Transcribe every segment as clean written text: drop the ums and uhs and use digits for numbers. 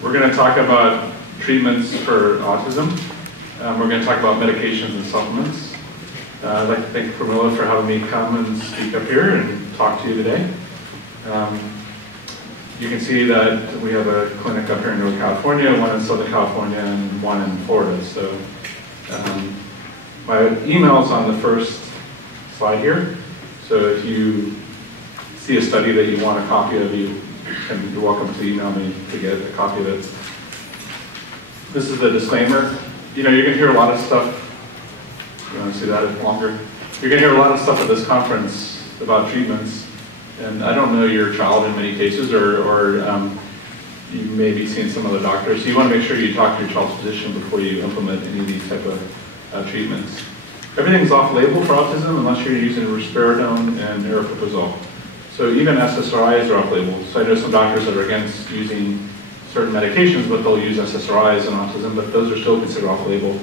We're going to talk about treatments for autism. We're going to talk about medications and supplements. I'd like to thank Pramila for having me come and speak up here and talk to you today. You can see that we have a clinic up here in Northern California, one in Southern California, and one in Florida. So my email's on the first slide here. So if you see a study that you want a copy of, you're welcome to email me to get a copy of it. This is the disclaimer. You know, you're going to hear a lot of stuff. You want to see that longer? You're going to hear a lot of stuff at this conference about treatments. And I don't know your child in many cases, or you may be seeing some other doctors. So you want to make sure you talk to your child's physician before you implement any of these type of treatments. Everything's off-label for autism unless you're using risperidone and aripiprazole. So even SSRIs are off-label. So I know some doctors that are against using certain medications, but they'll use SSRIs in autism, but those are still considered off-label.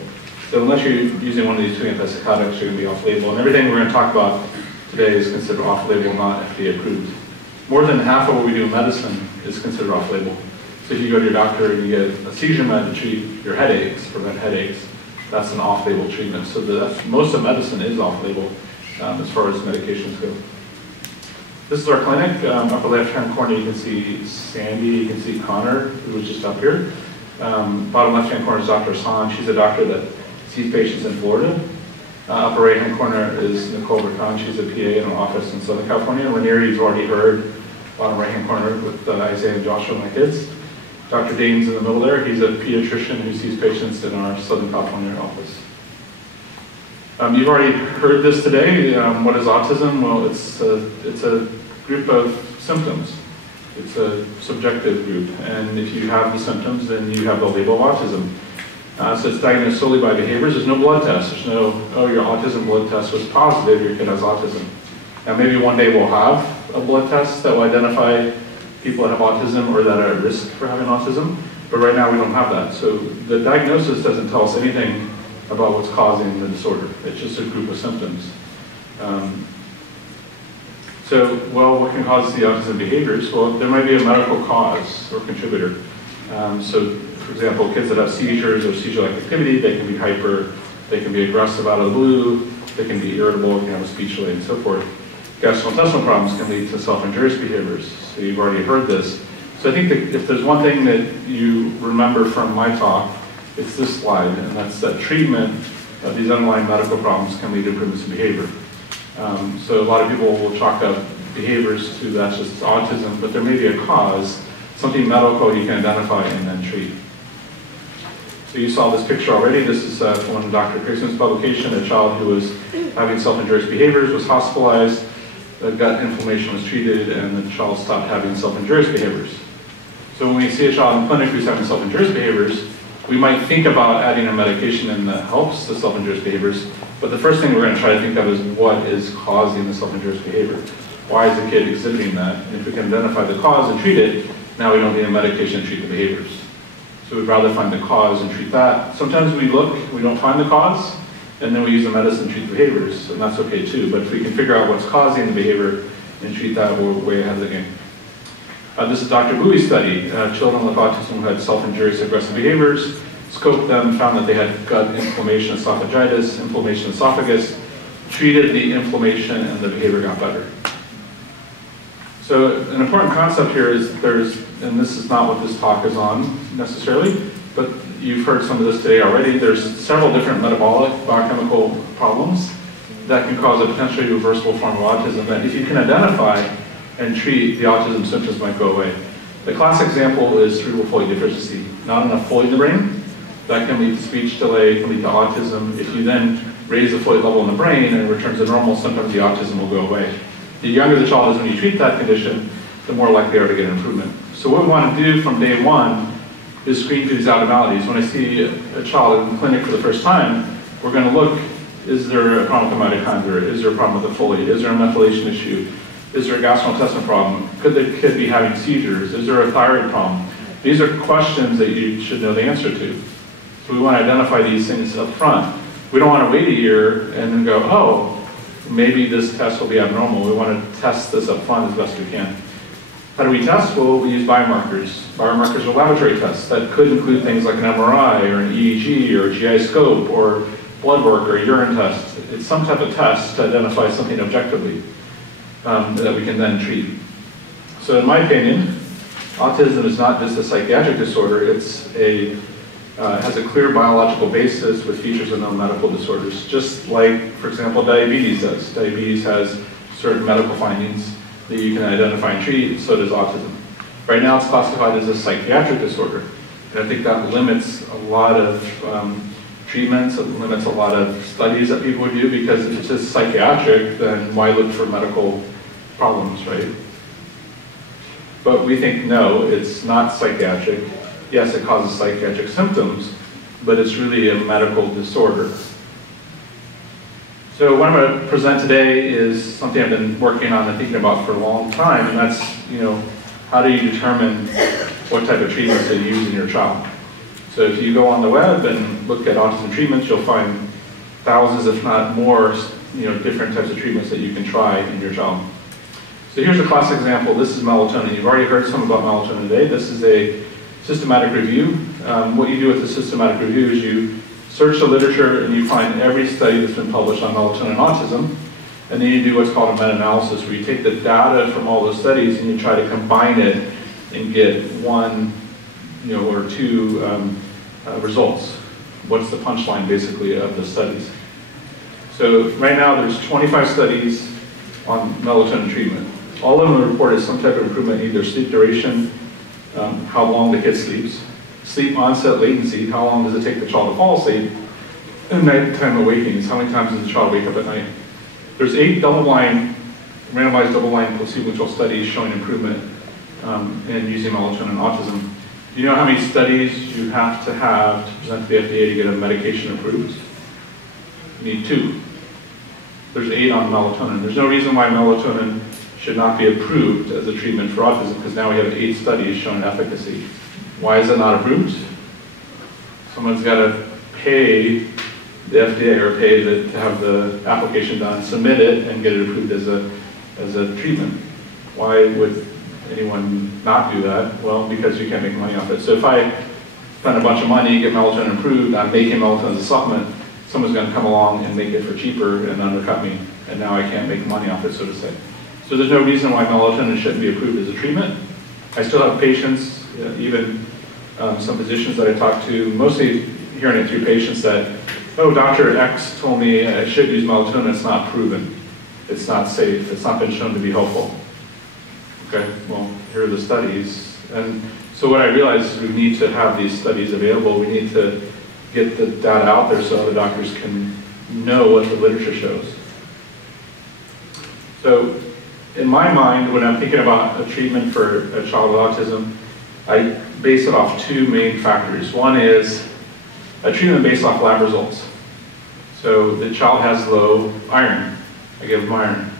So unless you're using one of these two antipsychotics, you're going to be off-label. And everything we're going to talk about today is considered off-label, not FDA approved. More than half of what we do in medicine is considered off-label. So if you go to your doctor and you get a seizure med to treat your headaches, prevent headaches, that's an off-label treatment. So most of medicine is off-label as far as medications go. This is our clinic. Upper left-hand corner you can see Sandy, you can see Connor, who was just up here. Bottom left-hand corner is Dr. Rossignol. She's a doctor that sees patients in Florida. Upper right-hand corner is Nicole Berkan. She's a PA in an office in Southern California. Lanier, you've already heard. Bottom right-hand corner with Isaiah and Joshua, my kids. Dr. Dane's in the middle there. He's a pediatrician who sees patients in our Southern California office. You've already heard this today. What is autism? Well, it's a group of symptoms. It's a subjective group. And if you have the symptoms, then you have the label of autism. So it's diagnosed solely by behaviors. There's no blood test. There's no, oh, your autism blood test was positive, your kid has autism. Now maybe one day we'll have a blood test that will identify people that have autism or that are at risk for having autism. But right now we don't have that. So the diagnosis doesn't tell us anything about what's causing the disorder. It's just a group of symptoms. What can cause the autism behaviors? Well, there might be a medical cause or contributor. For example, kids that have seizures or seizure-like activity, they can be hyper, they can be aggressive out of the blue, they can be irritable, they can have a speech delay and so forth. Gastrointestinal problems can lead to self-injurious behaviors. So you've already heard this. So I think that if there's one thing that you remember from my talk, it's this slide, and that's that treatment of these underlying medical problems can lead to improvements in behavior. So a lot of people will chalk up behaviors to that's just autism, but there may be a cause, something medical you can identify and then treat. So you saw this picture already. This is from Dr. Pearson's publication. A child who was having self-injurious behaviors was hospitalized, the gut inflammation was treated, and the child stopped having self-injurious behaviors. So when we see a child in clinic who's having self-injurious behaviors, we might think about adding a medication in that helps the self-injurious behaviors, but the first thing we're going to try to think of is what is causing the self-injurious behavior. Why is the kid exhibiting that? And if we can identify the cause and treat it, now we don't need a medication to treat the behaviors. So we'd rather find the cause and treat that. Sometimes we don't find the cause, and then we use the medicine to treat the behaviors, and that's okay too. But if we can figure out what's causing the behavior and treat that, we're way ahead of the game. This is Dr. Bowie's study. Children with autism who had self-injurious aggressive behaviors, scoped them, found that they had gut inflammation, esophagitis, inflammation esophagus, treated the inflammation, and the behavior got better. So an important concept here is and this is not what this talk is on necessarily, but you've heard some of this today already, there's several different metabolic, biochemical problems that can cause a potentially reversible form of autism that if you can identify and treat, the autism symptoms might go away. The classic example is cerebral folate deficiency. Not enough folate in the brain, that can lead to speech delay, can lead to autism. If you then raise the folate level in the brain and it returns to normal, sometimes the autism will go away. The younger the child is when you treat that condition, the more likely they are to get an improvement. So what we want to do from day one is screen for these abnormalities. When I see a child in clinic for the first time, we're going to look, is there a problem with the mitochondria? Is there a problem with the folate? Is there a methylation issue? Is there a gastrointestinal problem? Could the kid be having seizures? Is there a thyroid problem? These are questions that you should know the answer to. So we want to identify these things up front. We don't want to wait a year and then go, oh, maybe this test will be abnormal. We want to test this up front as best we can. How do we test? Well, we use biomarkers. Biomarkers are laboratory tests that could include things like an MRI or an EEG or a GI scope or blood work or a urine test. It's some type of test to identify something objectively that we can then treat. So in my opinion, autism is not just a psychiatric disorder, has a clear biological basis with features of known medical disorders, just like, for example, diabetes does. Diabetes has certain medical findings that you can identify and treat, so does autism. Right now it's classified as a psychiatric disorder, and I think that limits a lot of treatments, it limits a lot of studies that people would do, because if it's just psychiatric, then why look for medical problems, right? But we think, no, it's not psychiatric. Yes, it causes psychiatric symptoms, but it's really a medical disorder. So what I'm going to present today is something I've been working on and thinking about for a long time, and that's, how do you determine what type of treatments to use in your child? So if you go on the web and look at autism treatments, you'll find thousands, if not more, different types of treatments that you can try in your child. So here's a classic example. This is melatonin. You've already heard some about melatonin today. This is a systematic review. What you do with the systematic review is you search the literature and you find every study that's been published on melatonin and autism, and then you do what's called a meta-analysis, where you take the data from all those studies and you try to combine it and get one, or two results. What's the punchline, basically, of the studies? So right now there's 25 studies on melatonin treatment. All of them reported some type of improvement in either sleep duration, how long the kid sleeps, sleep onset latency, how long does it take the child to fall asleep, and nighttime awakenings, how many times does the child wake up at night. There's 8 randomized double-blind placebo-controlled studies showing improvement in using melatonin in autism. Do you know how many studies you have to present to the FDA to get a medication approved? You need 2. There's 8 on melatonin. There's no reason why melatonin should not be approved as a treatment for autism, because now we have 8 studies showing efficacy. Why is it not approved? Someone's got to pay the FDA or pay to have the application done, submit it, and get it approved as a treatment. Why would anyone not do that? Well, because you can't make money off it. So if I spend a bunch of money, get melatonin approved, I'm making melatonin as a supplement, someone's going to come along and make it for cheaper and undercut me, and now I can't make money off it, so to say. So there's no reason why melatonin shouldn't be approved as a treatment. I still have patients, even some physicians that I talk to, mostly hearing it through patients that, oh, Dr. X told me I should use melatonin, it's not proven. It's not safe, it's not been shown to be helpful. Okay, well, here are the studies. And so what I realized is we need to have these studies available. We need to get the data out there so other doctors can know what the literature shows. So in my mind, when I'm thinking about a treatment for a child with autism, I base it off 2 main factors. One is a treatment based off lab results. So the child has low iron, I give them iron.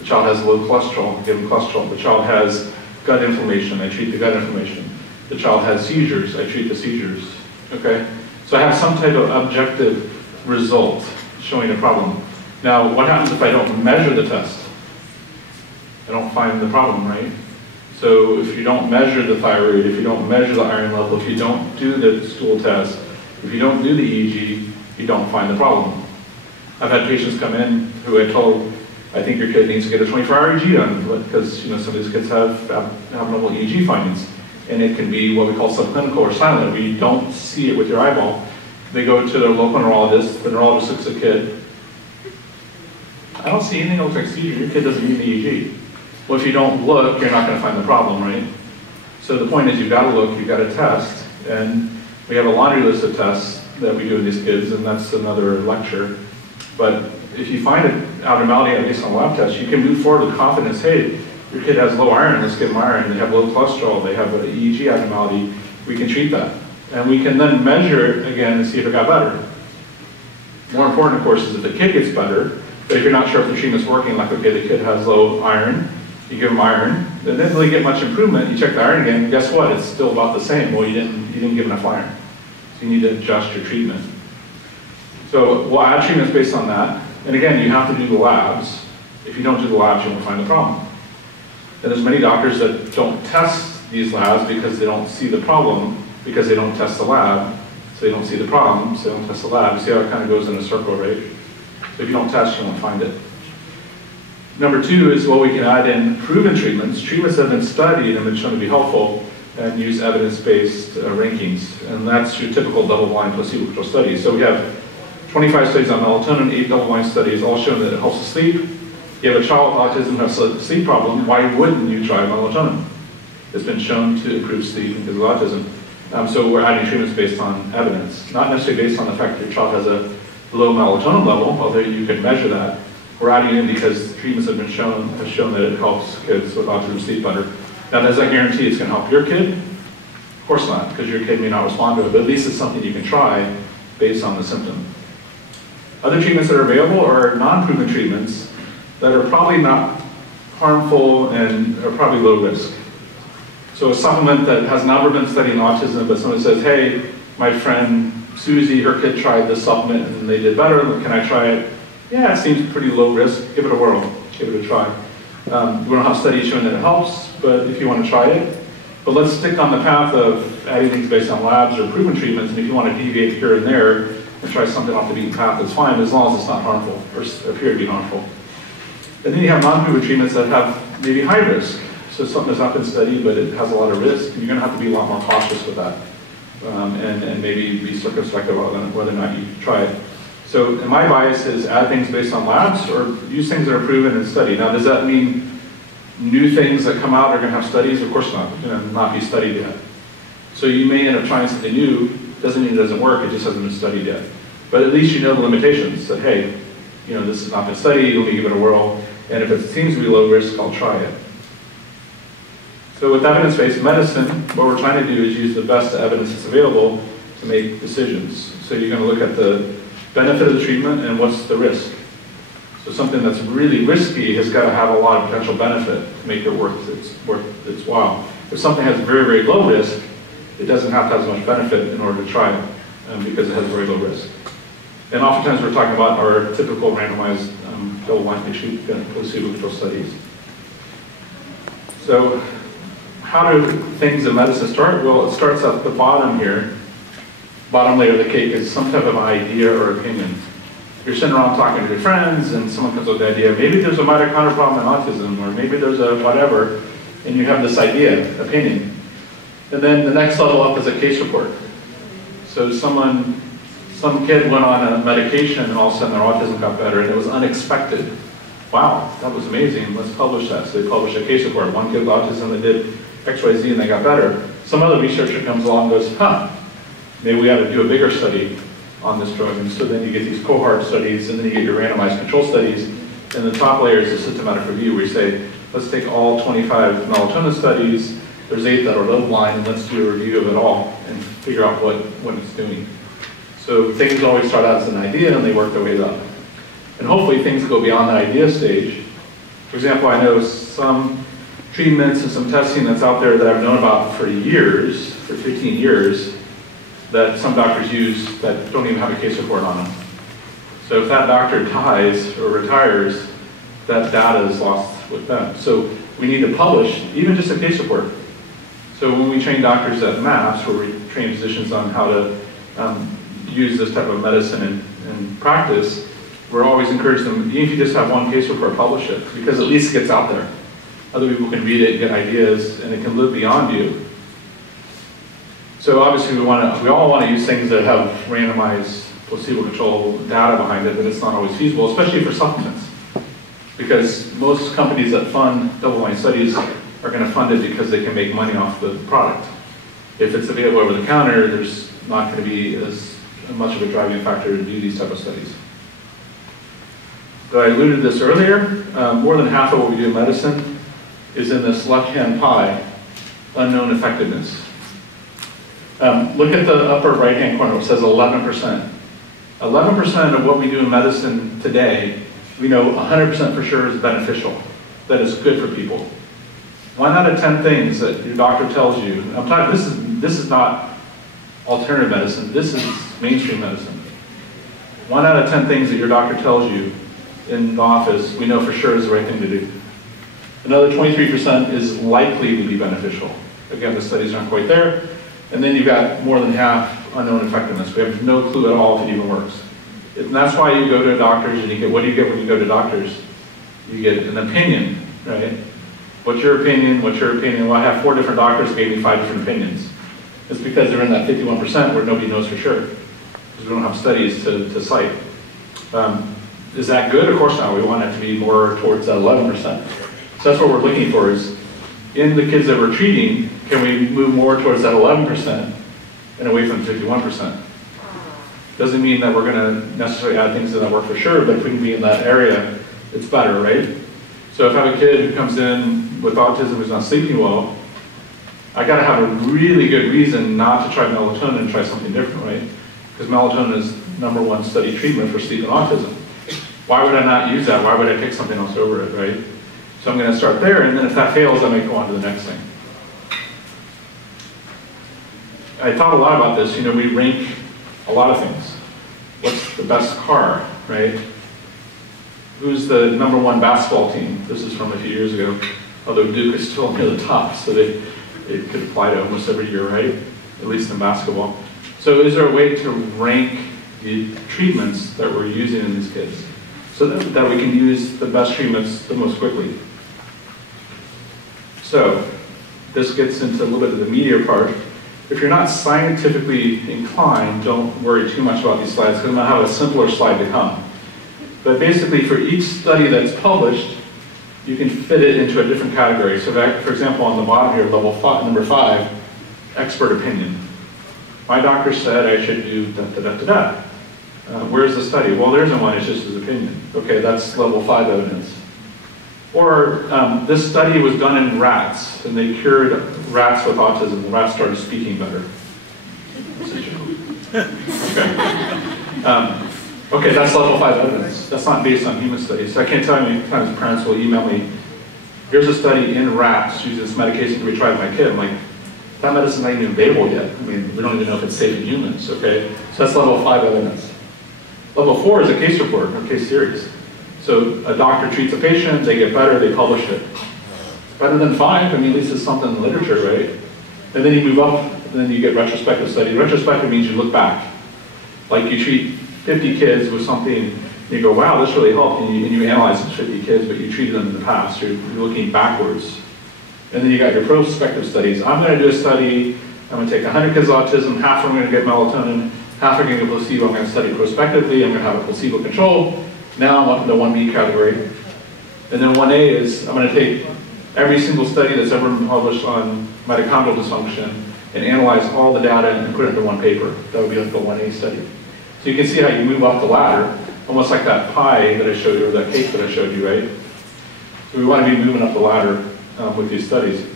The child has low cholesterol, I give them cholesterol. The child has gut inflammation, I treat the gut inflammation. The child has seizures, I treat the seizures. Okay? So I have some type of objective result showing a problem. Now, what happens if I don't measure the test? I don't find the problem, right? So if you don't measure the thyroid, if you don't measure the iron level, if you don't do the stool test, if you don't do the EEG, you don't find the problem. I've had patients come in who I told, I think your kid needs to get a 24-hour EEG done, because some of these kids have abnormal EEG findings. And it can be what we call subclinical or silent, where you don't see it with your eyeball. They go to their local neurologist, the neurologist looks at the kid. I don't see anything that looks like seizure, your kid doesn't need an EEG. Well, if you don't look, you're not going to find the problem, right? So the point is, you've got to look, you've got to test, and we have a laundry list of tests that we do in these kids, and that's another lecture. But if you find an abnormality based on a lab test, you can move forward with confidence. Hey, your kid has low iron, let's give them iron. They have low cholesterol, they have an EEG abnormality, we can treat that. And we can then measure it again and see if it got better. More important, of course, is if the kid gets better, but if you're not sure if the treatment's working, like, okay, the kid has low iron, you give them iron, and then really get much improvement, you check the iron again, and guess what, it's still about the same. Well, you didn't give enough iron. So you need to adjust your treatment. So we'll add treatments based on that. And again, you have to do the labs. If you don't do the labs, you won't find the problem. And there's many doctors that don't test these labs because they don't see the problem, because they don't test the lab. So they don't see the problem, so they don't test the lab. You see how it kind of goes in a circle, right? So if you don't test, you won't find it. Number two is, well, we can add in proven treatments. Treatments that have been studied and been shown to be helpful, and use evidence-based rankings. And that's your typical double-blind placebo-controlled studies. So we have 25 studies on melatonin, 8 double-blind studies, all showing that it helps to sleep. You have a child with autism who has a sleep problem, why wouldn't you try melatonin? It's been shown to improve sleep because of autism. So we're adding treatments based on evidence, not necessarily based on the fact that your child has a low melatonin level, although you can measure that. We're adding in because treatments have shown that it helps kids with autism sleep better. Now, does that guarantee it's going to help your kid? Of course not, because your kid may not respond to it, but at least it's something you can try based on the symptom. Other treatments that are available are non-proven treatments that are probably not harmful and are probably low risk. So a supplement that has never been studied in autism, but someone says, hey, my friend Susie, her kid tried this supplement and they did better, can I try it? Yeah, it seems pretty low risk, give it a whirl, give it a try. We don't have studies showing that it helps, but if you want to try it. But let's stick on the path of adding things based on labs or proven treatments, and if you want to deviate here and there and try something off the beaten path, that's fine, as long as it's not harmful, or appear to be harmful. And then you have non-proven treatments that have maybe high risk. So something that's not been studied, but it has a lot of risk, and you're going to have to be a lot more cautious with that, and maybe be circumspect about whether or not you try it. So and my bias is add things based on labs or use things that are proven and studied. Now, does that mean new things that come out are going to have studies? Of course not. It's going to not be studied yet. So you may end up trying something new. Doesn't mean it doesn't work. It just hasn't been studied yet. But at least you know the limitations. That hey, you know, this has not been studied. Let me give it a whirl. And if it seems to be low risk, I'll try it. So with evidence-based medicine, what we're trying to do is use the best evidence that's available to make decisions. So you're going to look at the benefit of the treatment and what's the risk. So something that's really risky has got to have a lot of potential benefit to make it worth its while. If something has very, very low risk, it doesn't have to have as much benefit in order to try it because it has very low risk. And oftentimes we're talking about our typical randomized double-blind placebo-controlled studies. So how do things in medicine start? Well, it starts at the bottom here. Bottom layer of the cake is some type of idea or opinion. You're sitting around talking to your friends and someone comes up with the idea, maybe there's a mitochondrial problem in autism, or maybe there's a whatever, and you have this idea, opinion. And then the next level up is a case report. So some kid went on a medication and all of a sudden their autism got better and it was unexpected. Wow, that was amazing, let's publish that. So they published a case report. One kid with autism that did X, Y, Z and they got better. Some other researcher comes along and goes, maybe we ought to do a bigger study on this drug. And so then you get these cohort studies and then you get your randomized control studies. And the top layer is a systematic review where you say, let's take all 25 melatonin studies, there's 8 that are low blind, and let's do a review of it all and figure out what it's doing. So things always start out as an idea and they work their way up. And hopefully things go beyond the idea stage. For example, I know some treatments and some testing that's out there that I've known about for years, for 15 years, that some doctors use that don't even have a case report on them. So if that doctor dies or retires, that data is lost with them. So we need to publish even just a case report. So when we train doctors at MAPS, where we train physicians on how to use this type of medicine in practice, we're always encouraging them, even if you just have one case report, publish it, because at least it gets out there. Other people can read it, get ideas, and it can live beyond you. So obviously we all want to use things that have randomized placebo-controlled data behind it, but it's not always feasible, especially for supplements. Because most companies that fund double-blind studies are going to fund it because they can make money off the product. If it's available over the counter, there's not going to be as much of a driving factor to do these type of studies. So I alluded to this earlier, more than half of what we do in medicine is in this left-hand pie, unknown effectiveness. Look at the upper right-hand corner, it says 11%. 11% of what we do in medicine today, we know 100% for sure is beneficial, that is good for people. 1 out of 10 things that your doctor tells you, I'm talking, this is not alternative medicine, this is mainstream medicine. 1 out of 10 things that your doctor tells you in the office, we know for sure is the right thing to do. Another 23% is likely to be beneficial. Again, the studies aren't quite there. And then you've got more than half unknown effectiveness. We have no clue at all if it even works. And that's why you go to doctors and you get, what do you get when you go to doctors? You get an opinion, right? What's your opinion? What's your opinion? Well, I have 4 different doctors who gave me 5 different opinions. It's because they're in that 51% where nobody knows for sure. Because we don't have studies to cite. Is that good? Of course not. We want it to be more towards that 11%. So that's what we're looking for is, in the kids that we're treating, can we move more towards that 11% and away from 51%? Doesn't mean that we're going to necessarily add things to that work for sure, but if we can be in that area, it's better, right? So if I have a kid who comes in with autism who's not sleeping well, I got to have a really good reason not to try melatonin and try something different, right? Because melatonin is #1 study treatment for sleep and autism. Why would I not use that? Why would I pick something else over it, right? So I'm going to start there, and then if that fails, I might go on to the next thing. I thought a lot about this. You know, we rank a lot of things. What's the best car, right? Who's the #1 basketball team? This is from a few years ago, although Duke is still near the top, so it could apply to almost every year, right? At least in basketball. So is there a way to rank the treatments that we're using in these kids so that we can use the best treatments the most quickly? So this gets into a little bit of the meatier part. If you're not scientifically inclined, don't worry too much about these slides because I'm going to have a simpler slide to come. But basically for each study that's published, you can fit it into a different category. So that, for example, on the bottom here, number 5, expert opinion. My doctor said I should do da-da-da-da-da. Where's the study? Well, there isn't one, it's just his opinion. Okay, that's level 5 evidence. Or this study was done in rats, and they cured rats with autism. The rats started speaking better. Okay. Okay, that's level 5 evidence. That's not based on human studies. So I can't tell you how many times parents will email me, here's a study in rats using this medication to be tried with my kid. I'm like, that medicine's not even available yet. I mean, we don't even know if it's safe in humans, okay? So that's level 5 evidence. Level 4 is a case report or case series. So a doctor treats a patient, they get better, they publish it. Better than 5, I mean, at least it's something in the literature, right? And then you move up, and then you get retrospective study. Retrospective means you look back. Like you treat 50 kids with something, and you go, wow, this really helped, and you analyze those 50 kids, but you treated them in the past. You're looking backwards. And then you got your prospective studies. I'm going to do a study, I'm going to take 100 kids with autism, half are going to get melatonin, half are going to get placebo. I'm going to study prospectively, I'm going to have a placebo control. Now I'm up in the 1B category. And then 1A is, I'm going to take every single study that's ever been published on mitochondrial dysfunction and analyze all the data and put it into one paper. That would be like the 1A study. So you can see how you move up the ladder, almost like that pie that I showed you, or that cake that I showed you, right? So we want to be moving up the ladder with these studies.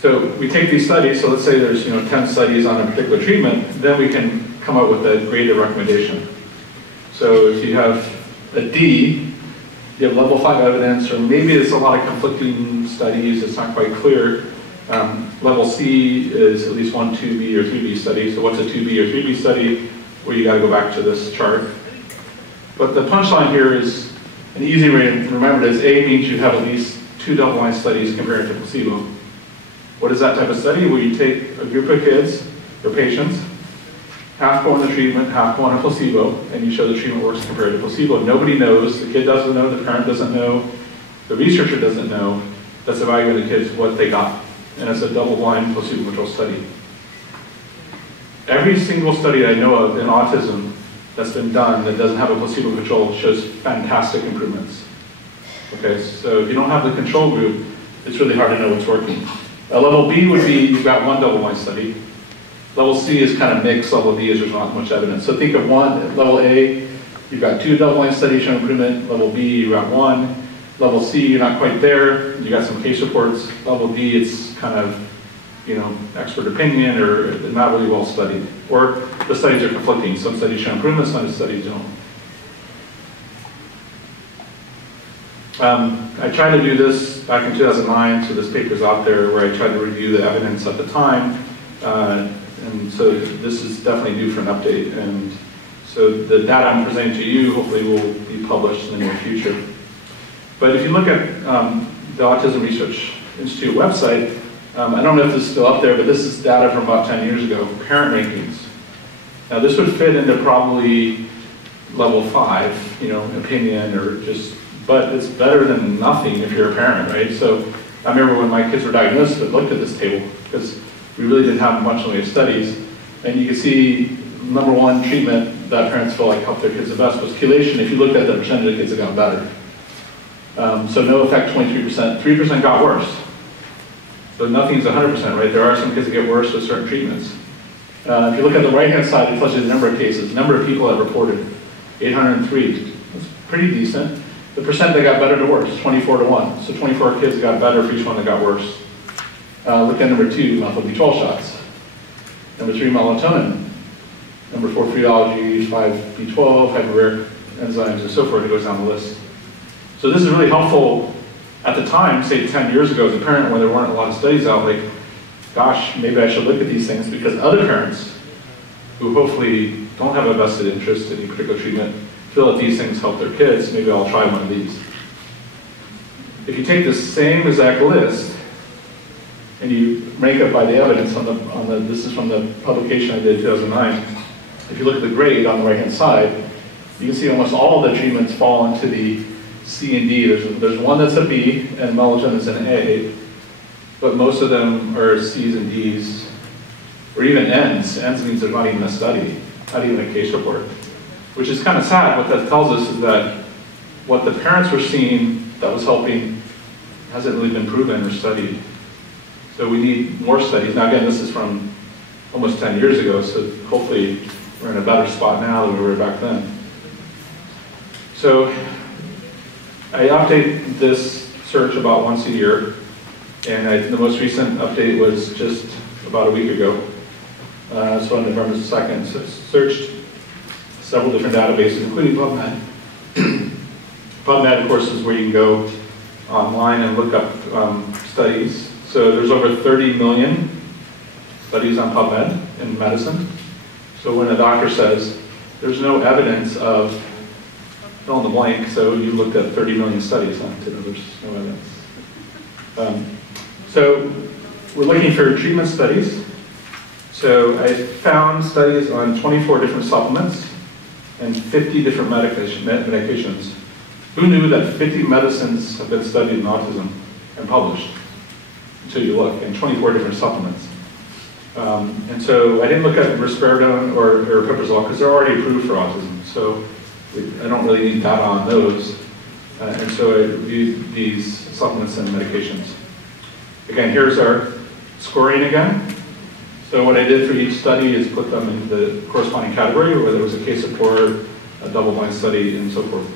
So we take these studies, so let's say there's 10 studies on a particular treatment, then we can come up with a graded recommendation. So if you have a D, you have level 5 evidence, or maybe it's a lot of conflicting studies, it's not quite clear. Level C is at least 1 2B or 3B study. So what's a 2B or 3B study? Well, you got to go back to this chart. But the punchline here is, an easy way to remember it is A means you have at least 2 double-blind studies compared to placebo. What is that type of study? Where you take a group of kids, or patients, half go on the treatment, half go on a placebo, and you show the treatment works compared to placebo. Nobody knows, the kid doesn't know, the parent doesn't know, the researcher doesn't know, that's evaluating the kids what they got. And it's a double-blind placebo-controlled study. Every single study I know of in autism that's been done that doesn't have a placebo control shows fantastic improvements. Okay, so if you don't have the control group, it's really hard to know what's working. A level B would be, you've got 1 double-blind study. Level C is kind of mixed, level D is there's not much evidence. So think of level A, you've got 2 double-blind studies showing improvement. Level B, you've got 1. Level C, you're not quite there. You got some case reports. Level D, it's kind of, expert opinion or not really well studied. Or the studies are conflicting. Some studies show improvement, some studies don't. I tried to do this back in 2009, so this paper's out there where I tried to review the evidence at the time. And so this is definitely due for an update. And so the data I'm presenting to you hopefully will be published in the near future. But if you look at the Autism Research Institute website, I don't know if this is still up there, but this is data from about 10 years ago, parent rankings. Now this would fit into probably level 5, you know, opinion or just, but it's better than nothing if you're a parent, right? So I remember when my kids were diagnosed, I looked at this table because we really didn't have much in the way of studies. And you can see number 1 treatment that parents feel like helped their kids the best was chelation. If you looked at the percentage of kids that got better. So no effect, 23%. 3% got worse. So nothing's 100%, right? There are some kids that get worse with certain treatments. If you look at the right-hand side, it tells you the number of cases, number of people that reported, 803. That's pretty decent. The percent that got better to worse, 24-1. So 24 kids got better for each one that got worse. Look at number 2, monthly B12 shots. Number 3, melatonin. Number 4, physiology, 5, B12, hyperrare enzymes, and so forth. It goes down the list. So this is really helpful at the time, say 10 years ago as a parent, when there weren't a lot of studies out, like, gosh, maybe I should look at these things because other parents who hopefully don't have a vested interest in any particular treatment feel that these things help their kids, maybe I'll try one of these. If you take the same exact list and you rank it by the evidence on the this is from the publication I did in 2009, if you look at the grade on the right-hand side, you can see almost all of the treatments fall into the C and D. There's one that's a B and melatonin is an A, but most of them are C's and D's, or even N's. N's means there's not even a study, not even a case report, which is kind of sad. What that tells us is that what the parents were seeing that was helping hasn't really been proven or studied. So we need more studies. Now again, this is from almost 10 years ago, so hopefully we're in a better spot now than we were back then. So I update this search about once a year, and the most recent update was just about a week ago. So on November 2nd, so searched several different databases, including PubMed. PubMed, of course, is where you can go online and look up studies. So there's over 30 million studies on PubMed in medicine. So when a doctor says, there's no evidence of fill in the blank, so you looked at 30 million studies, there's no evidence. So we're looking for treatment studies. So I found studies on 24 different supplements and 50 different medications. Who knew that 50 medicines have been studied in autism and published? Until you look, and 24 different supplements. And so I didn't look at risperidone or aripiprazole because they're already approved for autism. So I don't really need data on those. And so I reviewed these supplements and medications. Again, here's our scoring again. So what I did for each study is put them into the corresponding category, whether it was a case report, a double-blind study, and so forth.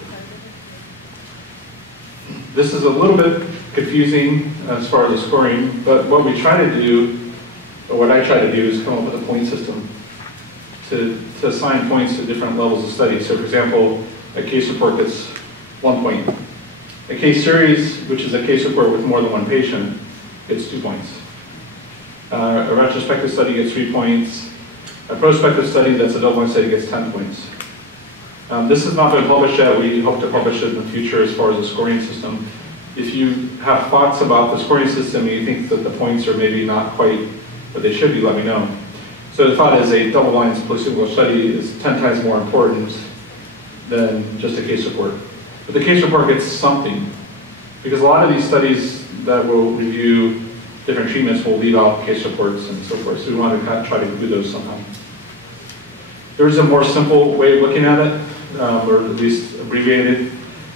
This is a little bit confusing as far as the scoring, but what we try to do, or what I try to do, is come up with a point system to assign points to different levels of study. So for example, a case report gets 1 point. A case series, which is a case report with more than one patient, gets 2 points. A retrospective study gets 3 points. A prospective study that's a double-blind study gets 10 points. This has not been published yet. We hope to publish it in the future as far as the scoring system. If you have thoughts about the scoring system and you think that the points are maybe not quite what they should be, let me know. So the thought is a double-blind placebo study is 10 times more important than just a case report. But the case report gets something, because a lot of these studies that will review different treatments will leave out case reports and so forth, so we want to kind of try to include those somehow. There's a more simple way of looking at it, or at least abbreviated.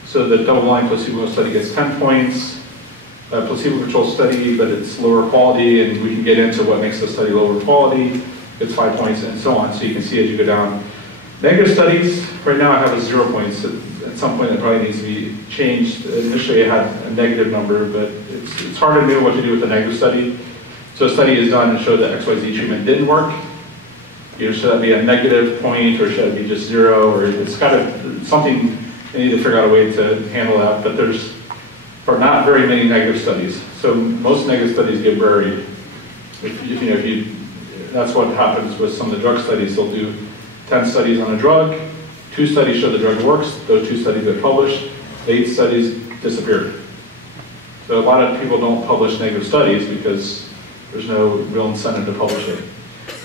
So the double-blind placebo study gets 10 points, a placebo-controlled study, but it's lower quality, and we can get into what makes the study lower quality, gets 5 points, and so on. So you can see as you go down. Negative studies, right now I have a 0 points. At some point that probably needs to be changed. Initially I had a negative number, but it's hard to know what to do with a negative study. So a study is done and showed that XYZ treatment didn't work. Should that be a negative point, or should it be just 0, or it's got to, something, they need to figure out a way to handle that, but there's not very many negative studies. So most negative studies get buried. That's what happens with some of the drug studies. They'll do 10 studies on a drug, 2 studies show the drug works, those 2 studies get published, 8 studies disappeared. So a lot of people don't publish negative studies because there's no real incentive to publish it.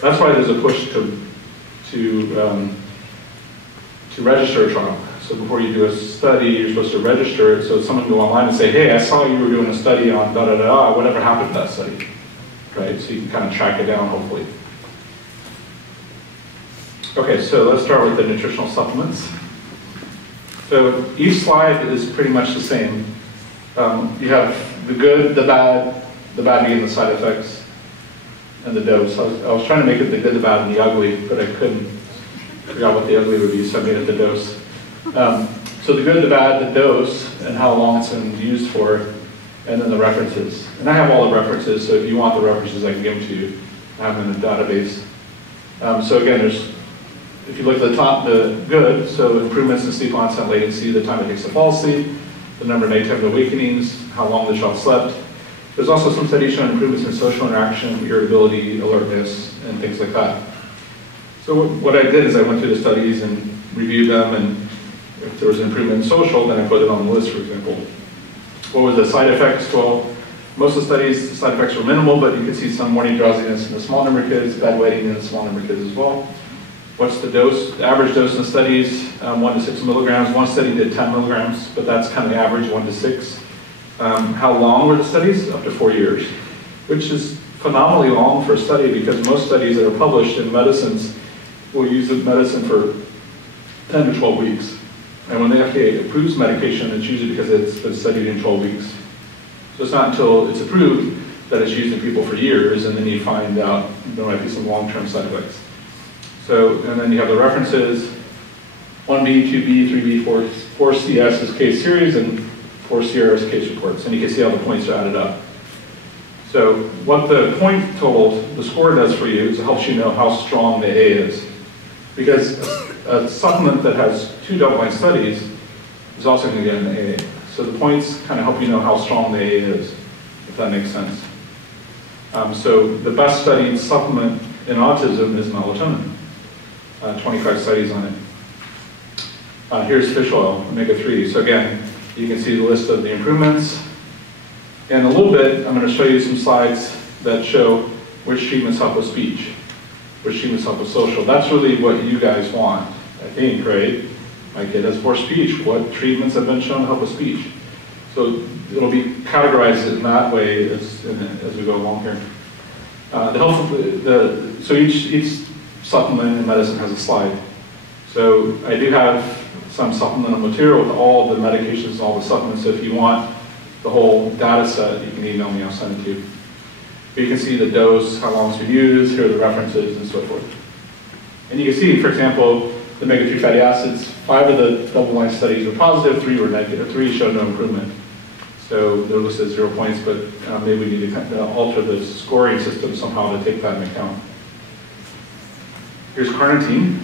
That's why there's a push to register a trial. So before you do a study, you're supposed to register it, so someone can go online and say, hey, I saw you were doing a study on da-da-da, whatever happened to that study, right? So you can kind of track it down, hopefully. Okay, so let's start with the nutritional supplements. So each slide is pretty much the same. You have the good, the bad being the side effects, and the dose. I was trying to make it the good, the bad, and the ugly, but I couldn't figure out what the ugly would be, so I made it the dose. So the good, the bad, the dose, and how long it's been used for, and then the references. And I have all the references, so if you want the references, I can give them to you. I have them in the database. So again, if you look at the top, the good, so improvements in sleep onset latency, the time it takes to fall asleep, the number of nighttime awakenings, how long the child slept. There's also some studies showing improvements in social interaction, irritability, alertness, and things like that. So what I did is I went through the studies and reviewed them, and if there was an improvement in social, then I put it on the list, for example. What were the side effects? Well, most of the studies, the side effects were minimal, but you can see some morning drowsiness in a small number of kids, bedwetting in a small number of kids as well. What's the dose? The average dose in the studies, 1 to 6 milligrams. One study did 10 milligrams, but that's kind of the average, 1 to 6. How long were the studies? Up to 4 years, which is phenomenally long for a study because most studies that are published in medicines will use the medicine for 10 to 12 weeks. And when the FDA approves medication, it's usually because it's been studied in 12 weeks. So it's not until it's approved that it's used in people for years, and then you find out there might be some long-term side effects. So, and then you have the references, 1B, 2B, 3B, 4CS is case series, and 4CR is case reports. And you can see how the points are added up. So what the point total, the score does for you is it helps you know how strong the A is. Because a supplement that has 2 double-blind studies is also going to get an A. So the points kind of help you know how strong the A is, if that makes sense. So the best studied supplement in autism is melatonin. 25 studies on it. Here's fish oil, omega-3. So again, you can see the list of the improvements. In a little bit, I'm going to show you some slides that show which treatments help with speech, which treatments help with social. That's really what you guys want, I think, right? My kid has poor speech. What treatments have been shown to help with speech? So it'll be categorized in that way as we go along here. So each supplement in medicine has a slide. So I do have some supplemental material with all the medications and all the supplements. So if you want the whole data set, you can email me, I'll send it to you. But you can see the dose, how long it's been used, here are the references, and so forth. And you can see, for example, the omega-3 fatty acids, 5 of the double-blind studies were positive, 3 were negative, 3 showed no improvement. So they're listed as 0 points, but maybe we need to alter the scoring system somehow to take that into account. Here's carnitine.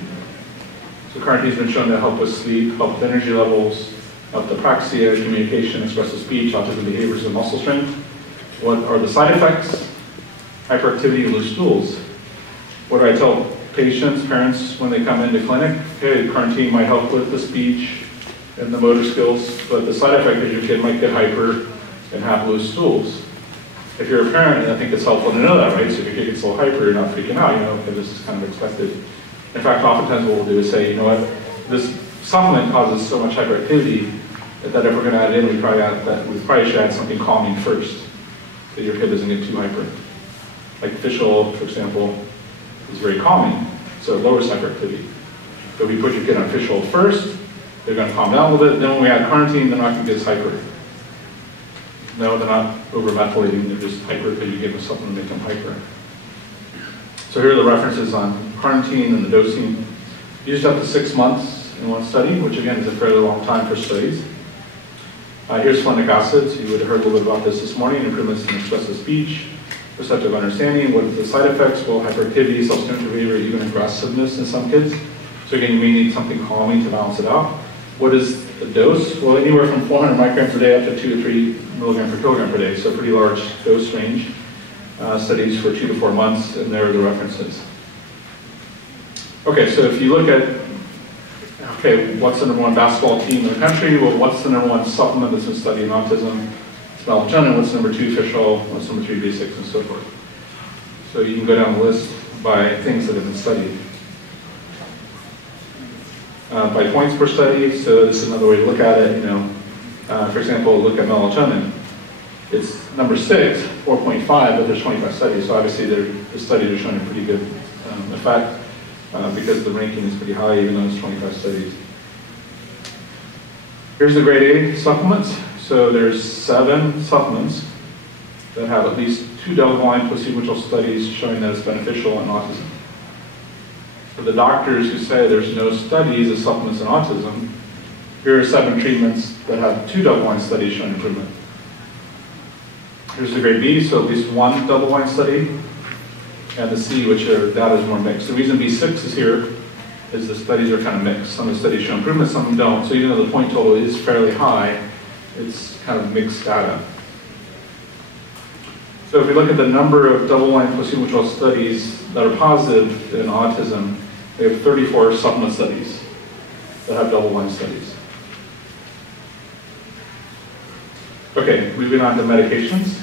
So carnitine's been shown to help with sleep, help with energy levels, help with apraxia, communication, expressive speech, autism behaviors, and muscle strength. What are the side effects? Hyperactivity, loose stools. What do I tell patients, parents, when they come into clinic? Okay, carnitine might help with the speech and the motor skills, but the side effect is your kid might get hyper and have loose stools. If you're a parent, I think it's helpful to know that, right? So if your kid gets a little hyper, you're not freaking out, you know, okay, this is kind of expected. In fact, oftentimes what we'll do is say, you know what, this supplement causes so much hyperactivity that if we're going to add it in, we probably should add something calming first, so your kid doesn't get too hyper. Like fish oil, for example, is very calming, so it lowers hyperactivity. So if we put your kid on fish oil first, they're going to calm down a little bit. Then when we add carnitine, they're not going to get as hyper. No, they're not over-methylating, they're just hyper because you give them something to make them hyper. So here are the references on carnitine and the dosing. Used up to 6 months in one study, which again is a fairly long time for studies. Here's splenic acids. You would have heard a little bit about this morning. Improvements in expressive speech, receptive understanding. What are the side effects? Well, hyperactivity, self-destructive behavior, even aggressiveness in some kids. So again, you may need something calming to balance it out. What is the dose? Well, anywhere from 400 micrograms per day up to 2 to 3 milligrams per kilogram per day. So pretty large dose range. Studies for 2 to 4 months, and there are the references. Okay, so if you look at Okay, what's the #1 basketball team in the country? Well, what's the #1 supplement that's been studied in autism? It's melatonin. What's #2 fish oil? What's #3 B6 and so forth. So you can go down the list by things that have been studied. By points per study, so this is another way to look at it. For example, look at melatonin. It's #6, 4.5, but there's 25 studies, so obviously the studies are showing a pretty good effect because the ranking is pretty high, even though it's 25 studies. Here's the grade A supplements. So there's 7 supplements that have at least 2 double-blind placebo-controlled studies showing that it's beneficial in autism. For the doctors who say there's no studies of supplements in autism, here are 7 treatments that have 2 double-blind studies showing improvement. Here's the grade B, so at least 1 double-blind study, and the C, which are data is more mixed. The reason B6 is here is the studies are kind of mixed. Some of the studies show improvement, some don't. So even though the point total is fairly high, it's kind of mixed data. So if we look at the number of double-blind placebo-controlled studies that are positive in autism, we have 34 supplement studies that have double-blind studies. Okay, moving on to medications.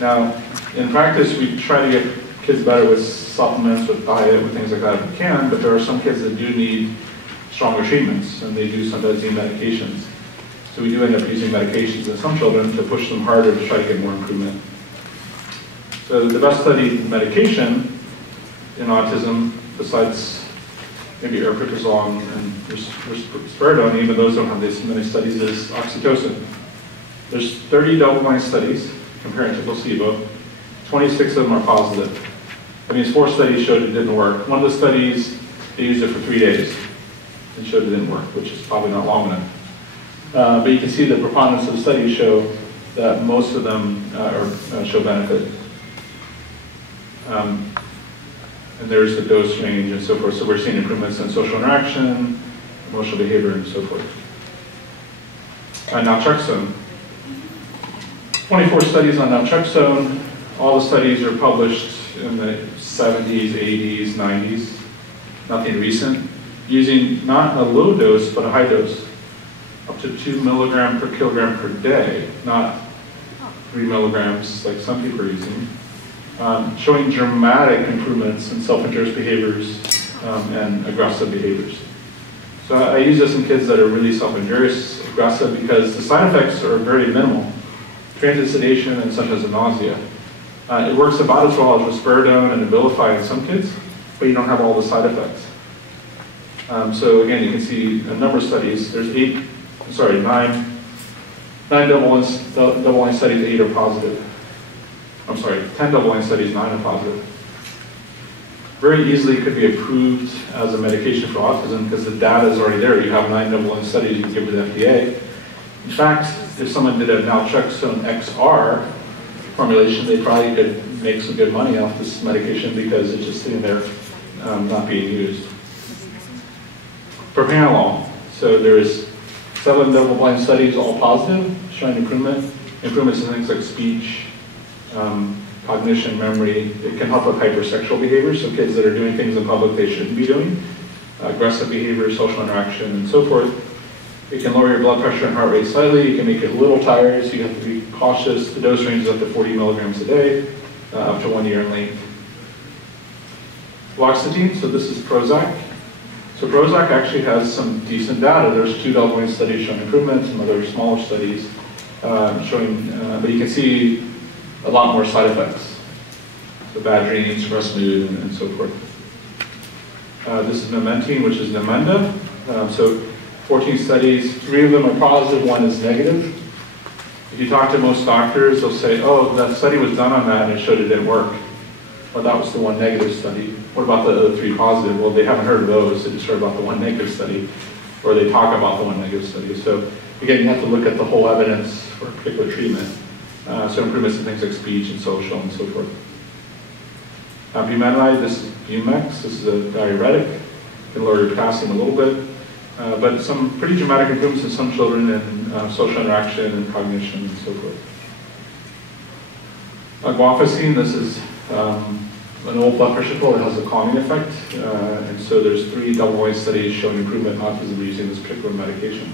Now, in practice, we try to get kids better with supplements, with diet, with things like that if we can, but there are some kids that do need stronger treatments, and they do sometimes need medications. So we do end up using medications in some children to push them harder to try to get more improvement. So the best studied medication in autism, besides maybe aripiprazole and risperidone, even those don't have this many studies, is oxytocin. There's 30 double-blind studies comparing to placebo. 26 of them are positive. That means 4 studies showed it didn't work. One of the studies, they used it for 3 days and showed it didn't work, which is probably not long enough. But you can see the preponderance of the studies show that most of them show benefit. And there's the dose range and so forth. So we're seeing improvements in social interaction, emotional behavior, and so forth. Naltrexone. 24 studies on naltrexone. All the studies are published in the 70s, 80s, 90s. Nothing recent. Using not a low dose, but a high dose. Up to 2 milligrams per kilogram per day, not 3 milligrams like some people are using. Showing dramatic improvements in self-injurious behaviors and aggressive behaviors. So I use this in kids that are really self-injurious, aggressive, because the side effects are very minimal. Transient sedation and sometimes nausea. It works about as well as risperidone and Abilify in some kids, but you don't have all the side effects. So again, you can see a number of studies. There's 9 double-blind studies, 8 are positive. 10 double-blind studies, 9 are positive. Very easily could be approved as a medication for autism because the data is already there. You have 9 double-blind studies you can give to the FDA. In fact, if someone did a naltrexone XR formulation, they probably could make some good money off this medication because it's just sitting there not being used. Propranolol. So there's 7 double-blind studies, all positive, showing improvements in things like speech, cognition, memory. It can help with hypersexual behavior, so kids that are doing things in public they shouldn't be doing, aggressive behavior, social interaction, and so forth. It can lower your blood pressure and heart rate slightly. You can make it a little tired, so you have to be cautious. The dose range is up to 40 milligrams a day, up to 1 year in length. Fluoxetine, so this is Prozac. So Prozac actually has some decent data. There's 2 double-blind studies showing improvement, some other smaller studies showing, but you can see a lot more side effects. So bad dreams, stress mood, and so forth. This is Memantine, which is Namenda. So 14 studies, 3 of them are positive, 1 is negative. If you talk to most doctors, they'll say, oh, that study was done on that and it showed it didn't work. Well, that was the 1 negative study. What about the other 3 positive? Well, they haven't heard of those, they just heard about the 1 negative study, or they talk about the 1 negative study. So again, you have to look at the whole evidence for a particular treatment. So improvements in things like speech and social and so forth. Bumetanide, this is Bumex, this is a diuretic. It can lower your potassium a little bit. But some pretty dramatic improvements in some children in social interaction and cognition and so forth. Guanfacine, this is an old blood pressure pill that has a calming effect, and so there's 3 double-blind studies showing improvement in autism using this particular medication.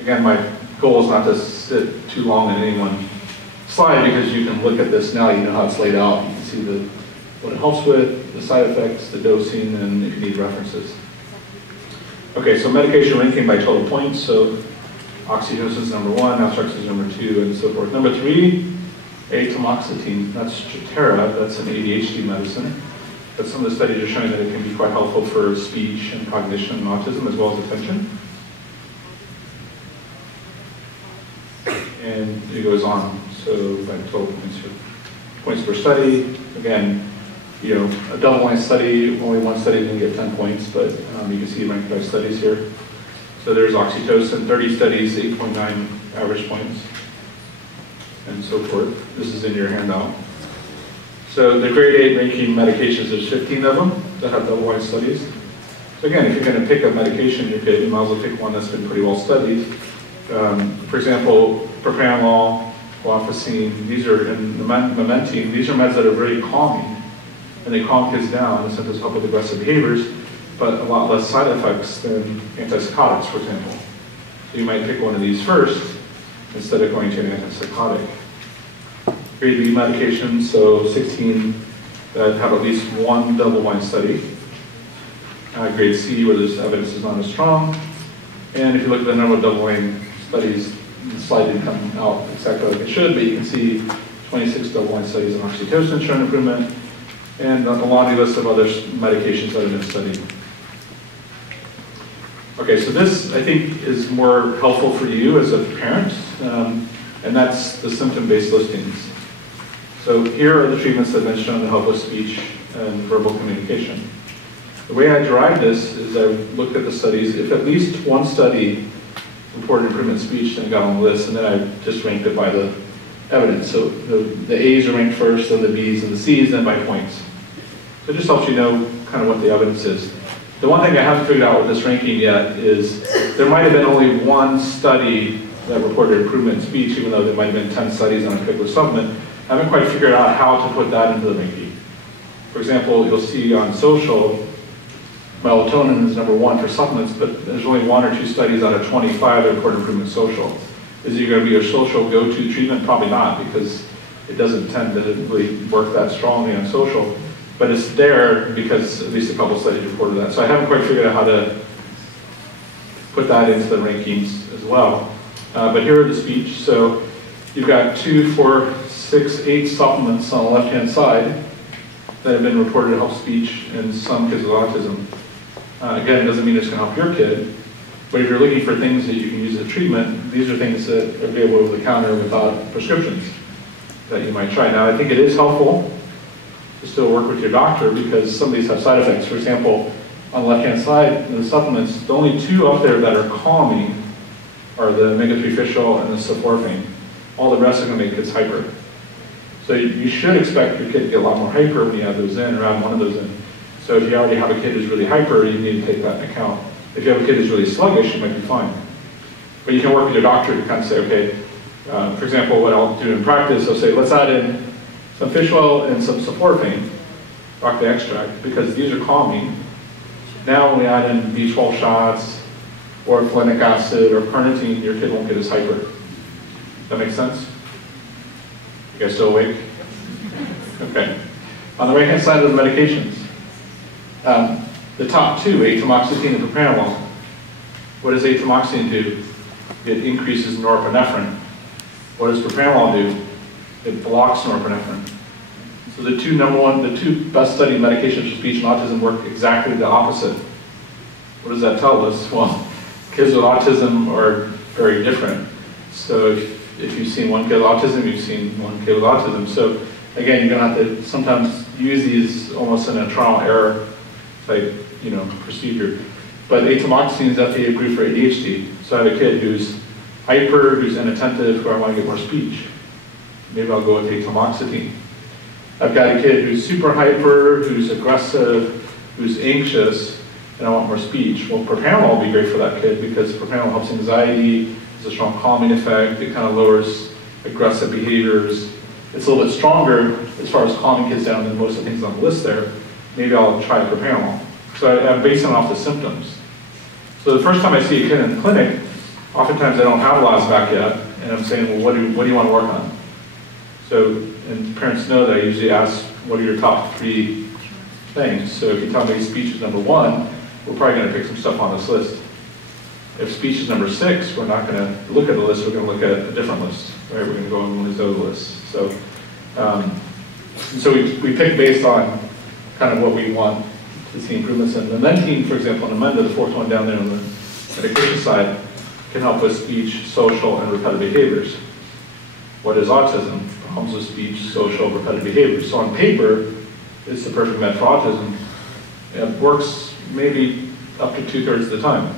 Again, my goal is not to sit too long in any one slide because you can look at this now, you know how it's laid out, you can see what it helps with, the side effects, the dosing, and if you need references. Okay, so medication ranking by total points, so oxytocin is number 1, naltrexone is number 2, and so forth. Number 3, atomoxetine, that's Strattera, that's an ADHD medicine. But some of the studies are showing that it can be quite helpful for speech and cognition and autism as well as attention. And it goes on, so by total points per study. Again, you know, a double-blind study, only one study is going to get 10 points, but you can see ranked by studies here. So there's oxytocin, 30 studies, 8.9 average points, and so forth. This is in your handout. So the grade 8 ranking medications, there's 15 of them that have double-blind studies. So again, if you're going to pick a medication, you might as well pick one that's been pretty well studied. For example, propranolol, guanfacine, these are, and memantine, these are meds that are very calming, and they calm kids down and sometimes help with aggressive behaviors, but a lot less side effects than antipsychotics, for example. So you might pick one of these first instead of going to an antipsychotic. Grade B medications, so 16 that have at least one double-blind study. Grade C, where this evidence is not as strong. And if you look at the number of double-blind studies, the slide didn't come out exactly like it should, but you can see 26 double-blind studies on oxytocin showing improvement, and a laundry list of other medications that have been studied. Okay, so this, I think, is more helpful for you as a parent, and that's the symptom-based listings. So here are the treatments that have been shown to help with speech and verbal communication. The way I derived this is I looked at the studies. If at least one study reported improvement in speech, then I got on the list, and then I just ranked it by the evidence. So the A's are ranked first, then the B's and the C's, then by points. So it just helps you know kind of what the evidence is. The one thing I haven't figured out with this ranking yet is there might have been only one study that reported improvement in speech, even though there might have been 10 studies on a particular supplement. I haven't quite figured out how to put that into the ranking. For example, you'll see on social, melatonin is number 1 for supplements, but there's only 1 or 2 studies out of 25 that report improvement in social. Is it going to be your social go-to treatment? Probably not, because it doesn't tend to really work that strongly on social. But it's there because at least a couple studies reported that. So I haven't quite figured out how to put that into the rankings as well. But here are the speech. So you've got 2, 4, 6, 8 supplements on the left-hand side that have been reported to help speech in some kids with autism. Again, it doesn't mean it's going to help your kid, but if you're looking for things that you can use as treatment, these are things that are available over the counter without prescriptions that you might try. Now, I think it is helpful to still work with your doctor because some of these have side effects. For example, on the left-hand side, in the supplements, the only 2 up there that are calming are the omega-3 fish oil and the sulforaphane. All the rest are going to make kids hyper. So you should expect your kid to get a lot more hyper when you add those in or add one of those in. So if you already have a kid who's really hyper, you need to take that into account. If you have a kid who's really sluggish, you might be fine. But you can work with your doctor to kind of say, okay, for example, what I'll do in practice, I'll say, let's add in some fish oil and some sulforaphane, broccoli extract, because these are calming. Now when we add in B12 shots, or folinic acid, or carnitine, your kid won't get as hyper. Does that make sense? You guys still awake? Okay. On the right-hand side of the medications, the top 2, atomoxetine and propranolol. What does atomoxetine do? It increases norepinephrine. What does propranolol do? It blocks norepinephrine. So the 2 best studied medications for speech and autism work exactly the opposite. What does that tell us? Well, kids with autism are very different. So if you've seen one kid with autism, you've seen one kid with autism. So again, you're going to have to sometimes use these almost in a trial and error type, procedure. But atomoxetine is FDA approved for ADHD. So I have a kid who's hyper, who's inattentive, who I want to get more speech. Maybe I'll go with atomoxetine. I've got a kid who's super hyper, who's aggressive, who's anxious, and I want more speech. Well, propranolol will be great for that kid because propranolol helps anxiety, has a strong calming effect, it kind of lowers aggressive behaviors, it's a little bit stronger as far as calming kids down than most of the things on the list there, maybe I'll try propranolol. So I'm basing it off the symptoms. So the first time I see a kid in the clinic, oftentimes I don't have Losback yet, and I'm saying, well, what do you want to work on? So, and parents know that I usually ask, what are your top 3 things? So if you tell me speech is number 1, we're probably going to pick some stuff on this list. If speech is number 6, we're not going to look at the list, we're going to look at a different list, right? We're going to go on one of these other lists. So, we pick based on kind of what we want to see improvements in. The Mentine, for example, and Amenda, the 4th one down there on the medication side, can help with speech, social, and repetitive behaviors. What is autism? Problems with speech, social, repetitive behaviors. So on paper, it's the perfect med for autism. It works maybe up to 2/3 of the time.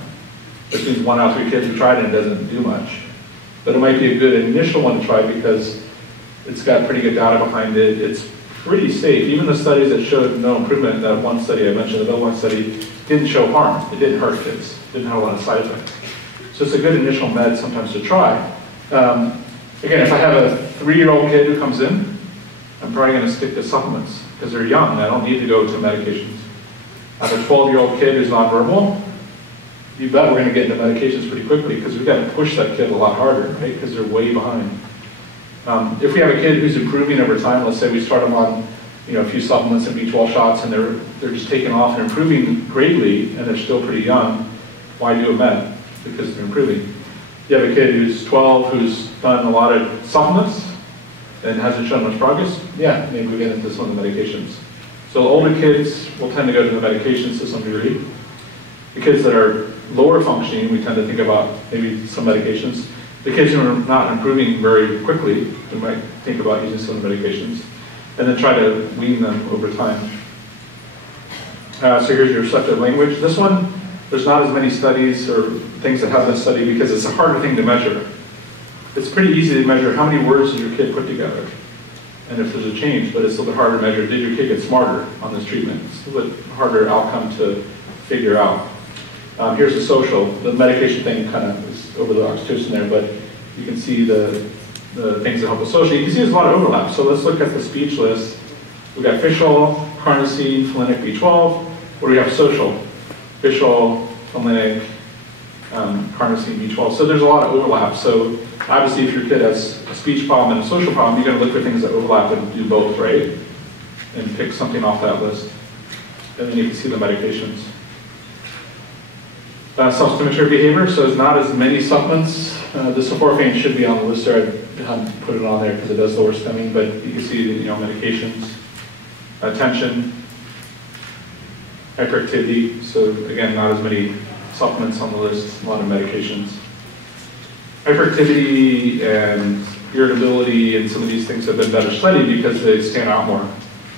Which means 1 out of 3 kids who tried it doesn't do much. But it might be a good initial one to try because it's got pretty good data behind it. It's pretty safe. Even the studies that showed no improvement, that one study I mentioned, the one study, didn't show harm. It didn't hurt kids. It didn't have a lot of side effects. So it's a good initial med sometimes to try. Again, if I have a 3-year-old kid who comes in, I'm probably going to stick to supplements because they're young. I don't need to go to medications. I have a 12-year-old kid who's nonverbal. You bet we're going to get into medications pretty quickly because we've got to push that kid a lot harder, right? Because they're way behind. If we have a kid who's improving over time, let's say we start them on, a few supplements and B12 shots, and they're just taking off and improving greatly, and they're still pretty young, why do a med? Because they're improving. You have a kid who's 12 who's done a lot of supplements and hasn't shown much progress, yeah, maybe we get into some of the medications. So older kids will tend to go to the medications to some degree. The kids that are lower functioning, we tend to think about maybe some medications. The kids who are not improving very quickly, we might think about using some medications, and then try to wean them over time. So here's your receptive language. This one, there's not as many studies or things that have been studied because it's a harder thing to measure. It's pretty easy to measure how many words does your kid put together, and if there's a change, but it's a little bit harder to measure, did your kid get smarter on this treatment? It's a little bit harder outcome to figure out. Here's the social. The medication thing kind of is over the oxytocin there, but you can see the things that help with social. You can see there's a lot of overlap. So let's look at the speech list. We've got visual, carnosine, phelinic, B12. What do we have social? Visual, phelinic, carnosine, B12. So there's a lot of overlap. So obviously if your kid has a speech problem and a social problem, you're going to look for things that overlap and do both, right? And pick something off that list. And then you can see the medications. Self-stimulatory behavior, so there's not as many supplements. The sulforaphane should be on the list there. I haven't put it on there because it does lower stimming, but you can see the medications. Attention, hyperactivity, so again, not as many supplements on the list, a lot of medications. Hyperactivity and irritability and some of these things have been better studied because they stand out more.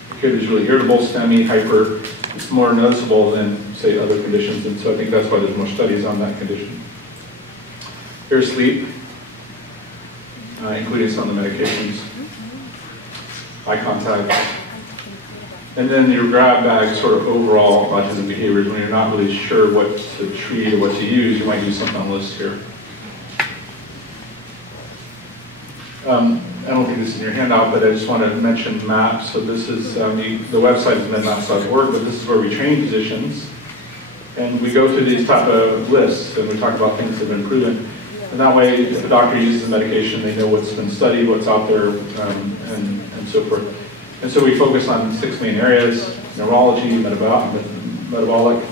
The kid is really irritable, stemmy, hyper, it's more noticeable than, say, other conditions, and so I think that's why there's more studies on that condition. Here's sleep, including some of the medications, eye contact, and then your grab bag sort of overall autism behaviors. When you're not really sure what to treat or what to use, you might use something on the list here. I don't think this is in your handout, but I just want to mention MAPS. So this is, the website is medmaps.org, but this is where we train physicians. And we go through these type of lists, and we talk about things that have been proven. And that way, if a doctor uses a medication, they know what's been studied, what's out there, and so forth. And so we focus on 6 main areas: neurology, metabolic,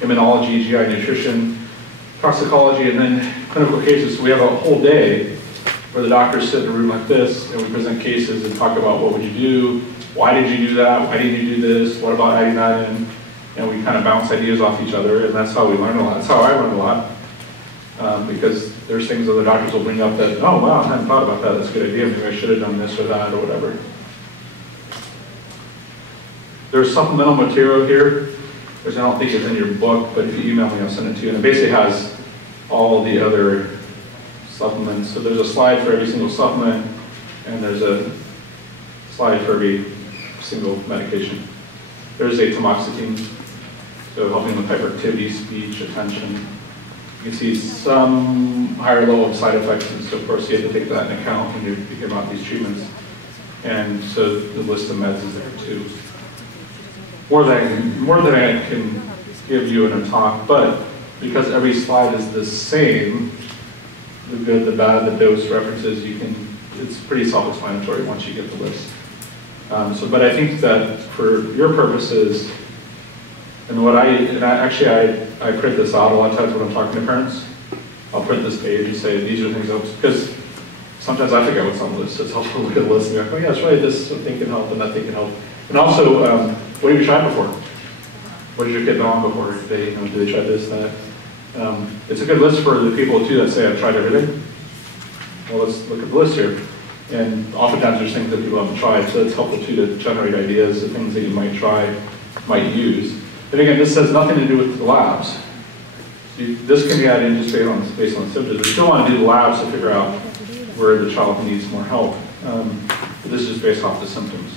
immunology, GI nutrition, toxicology, and then clinical cases. So we have a whole day where the doctors sit in a room like this, and we present cases and talk about what would you do, why did you do that, why didn't you do this, what about adding that in, and we kind of bounce ideas off each other, and that's how we learn a lot. That's how I learn a lot, because there's things that the doctors will bring up that, oh wow, I hadn't thought about that, that's a good idea, maybe I should have done this or that or whatever. There's supplemental material here, which I don't think is in your book, but if you email me, I'll send it to you, and it basically has all the other supplements. So there's a slide for every single supplement, and there's a slide for every single medication. There's a tamoxifen, so helping with hyperactivity, speech, attention. You can see some higher level of side effects and so forth, so you have to take that into account when you're thinking about these treatments. And so the list of meds is there too. More than I can give you in a talk, but because every slide is the same, the good, the bad, the dose references, it's pretty self-explanatory once you get the list. But I think that for your purposes, and I print this out a lot of times when I'm talking to parents. I'll print this page and say, these are things, because sometimes I forget what's on the list. It's helpful to look at the list and be like, oh yeah, that's right, this thing can help and that thing can help. And also, what have you tried before? What did your kid know on before? Do they try this, that? It's a good list for the people too that say, I've tried everything. Well, let's look at the list here. And oftentimes there's things that people haven't tried, so it's helpful too to generate ideas of things that you might try, might use. But again, this has nothing to do with the labs. This can be added in just based on symptoms. We still want to do the labs to figure out where the child needs more help. But this is based off the symptoms.